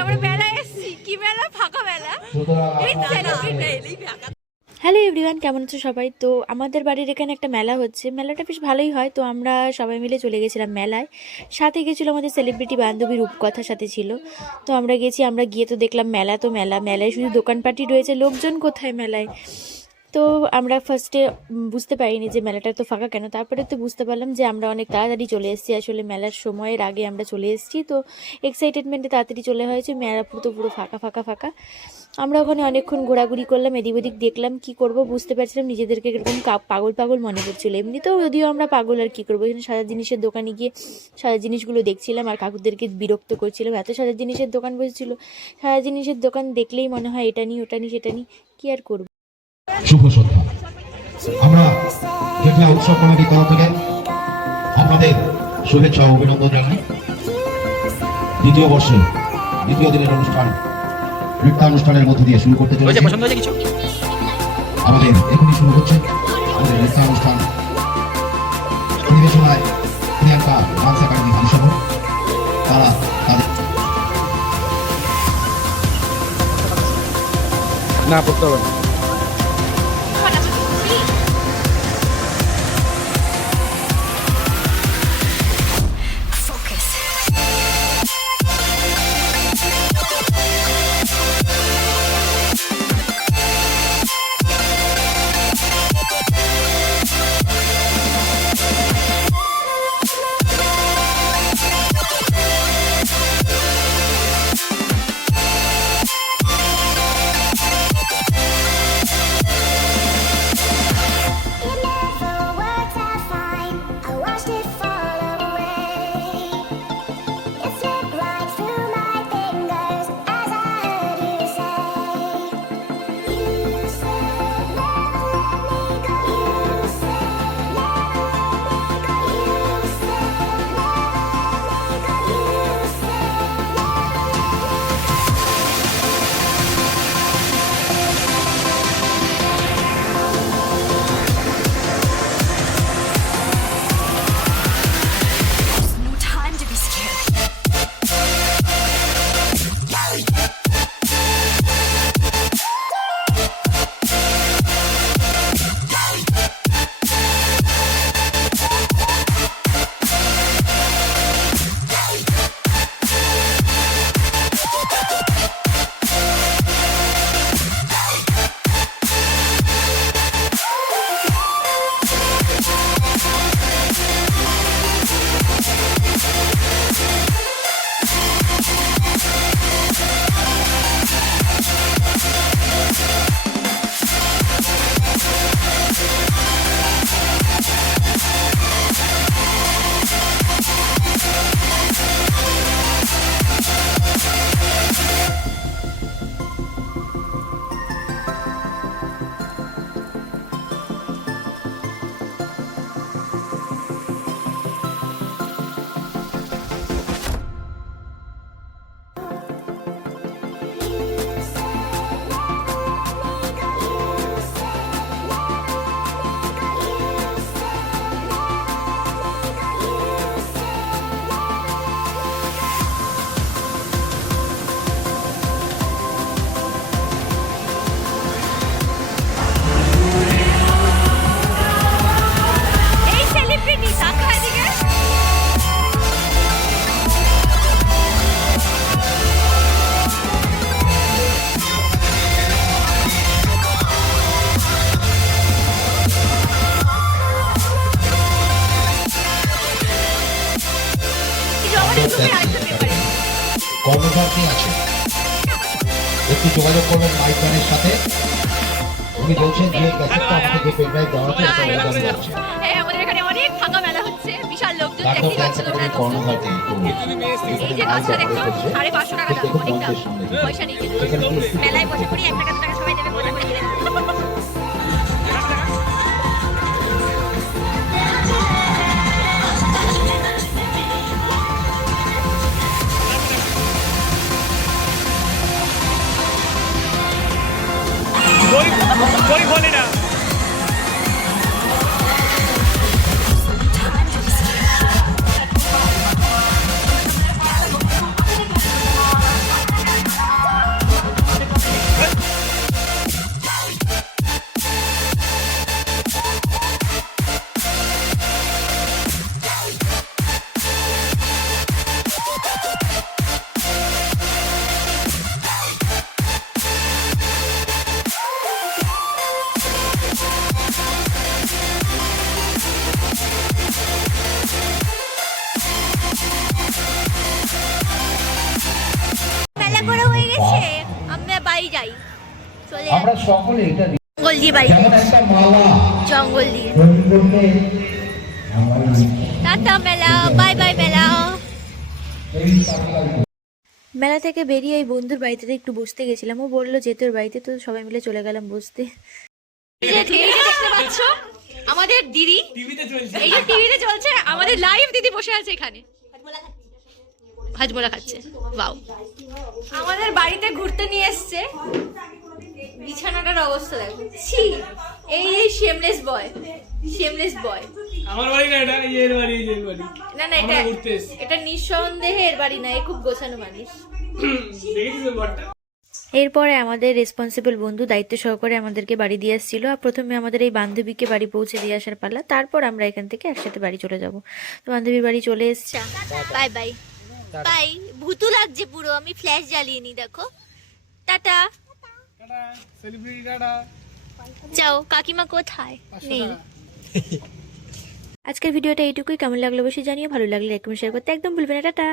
আমরা মেলায় এসেছি। কি মেলা? ফাঁকা মেলা। এই সেলিব্রিটি এলেই ফাঁকা। হ্যালো এভরিওয়ান কেমন আছো সবাই? তো আমাদের বাড়ির এখানে একটা মেলা হচ্ছে। মেলাটা বেশ ভালোই হয়। তো আমরা সবাই মিলে চলে গেছিলাম মেলায়। সাথে গেছিল আমাদের সেলিব্রিটি বান্ধবী রূপকথা সাথে ছিল। তো আমরা গেছি আমরা গিয়ে তো দেখলাম মেলা তো মেলা। মেলায় শুধু দোকানপাটি রয়েছে। লোকজন কোথায় মেলায়? তো আমরা ফার্স্টে বুঝতে পারিনি যে মেলাটা তো ফাঁকা কেন। তারপরে তো বুঝতে পারলাম যে আমরা অনেক তাড়াতাড়ি চলে এসেছি। আসলে মেলার সময়ের আগে আমরা চলে এসেছি। তো এক্সাইটেডমেন্টে তাড়াতাড়ি চলে হয়েছে। মেলা পুরো তো পুরো ফাঁকা ফাঁকা ফাঁকা। আমরা ওখানে অনেকক্ষণ ঘোরাঘুরি করলাম, এদিক ওদিক দেখলাম, কি করব বুঝতে পারছিলাম নিজেদেরকে এরকম পাগল পাগল মনে করছিল। এমনিতেও যদিও আমরা পাগল আর কি করব। এখানে সাদা জিনিসের দোকানে গিয়ে সাদা জিনিসগুলো দেখছিলাম আর কাকুদেরকে বিরক্ত করছিলাম। এত সাদা জিনিসের দোকান বসেছিল। সাদা জিনিসের দোকান দেখলেই মনে হয় এটা নিই ওটা নিই সেটা নিই কি আর করব? শুভ সন্ধ্যা। আমরা জেঠা উৎসব কমিটির তরফ থেকে আপনাদের শুভেচ্ছা ও অভিনন্দন জানাই। দ্বিতীয় বর্ষে দ্বিতীয় দিনের অনুষ্ঠান নৃত্যানুষ্ঠানের মধ্য দিয়ে শুরু করতে চলেছি। আমাদের এখনই শুরু হচ্ছে। আমাদের নৃত্যানুষ্ঠান পরিবেশনায় প্রিয়াঙ্কা ডান্স একাডেমি হালিসহ তারা তাদের না করতে হবে না। কর্মচারী আছে একটু যোগাযোগ করবেন মাইক সাথে। উনি বলছেন যে ক্যাসেটটা আমাকে যে পেন ড্রাইভ দেওয়া হচ্ছে এটা যাচ্ছে হ্যাঁ আমাদের এখানে অনেক ফাঁকা মেলা হচ্ছে। বিশাল লোকজন লাখো দেখতেই ডান্স পাচ্ছেন একাডেমির কর্মচারী এই যে বাসটা দেখছ সাড়ে পাঁচশো টাকা দাম দেখুন অনেকটা মঞ্চের সামনে। পয়সা নিয়ে মেলায় বসে পড়ি এক টাকা দু টাকা সবাই দেবে। যাই। চলে আমরা সকলে এটা জঙ্গল দিয়ে বাড়ি যেমন একটা মালা। জঙ্গল দিয়ে। তৈরি করতে আমার টাটা মেলা। বাই বাই মেলা। মেলা থেকে বেরিয়ে এই বন্ধুর বাড়িতে একটু বসতে গেছিলাম। ও বলল যে তোর বাড়িতে। তো সবাই মিলে চলে গেলাম বসতে। এই যে দিদিকে দেখতে আমাদের দিদি টিভিতে এই যে টিভিতে চলছে আমাদের লাইভ দিদি বসে আছে এখানে। হাজমোলা খাচ্ছে। বাউ আমাদের বাড়িতে ঘুরতে নিয়ে এসছে। বিছানাটার অবস্থা দেখো। ছি এই এই শেমলেস বয় শেমলেস বয় আমার বাড়ি না এটা এর বাড়ি এর বাড়ি। না না এটা। এটা নিঃসন্দেহে এর বাড়ি না এ খুব গোছানো মানুষ। এরপরে আমাদের রেসপন্সিবল বন্ধু দায়িত্ব সহকারে আমাদেরকে বাড়ি দিয়ে আসছিল আর প্রথমে আমাদের এই বান্ধবীকে বাড়ি পৌঁছে দিয়ে আসার পালা। তারপর আমরা এখান থেকে একসাথে বাড়ি চলে যাব। তো বান্ধবীর বাড়ি চলে এসছে। বাই বাই বাই ভূতু লাগছে পুরো আমি ফ্ল্যাশ জ্বালিয়ে নি দেখো। টাটা। চাও সেলিব্রিটি টাটা। যাও কাকিমা কোথায়? নেই। আজকের ভিডিওটা এইটুকুই কেমন লাগল অবশ্যই জানিয়ে ভালো লাগলে লাইক শেয়ার করতে একদম ভুলবে না টাটা।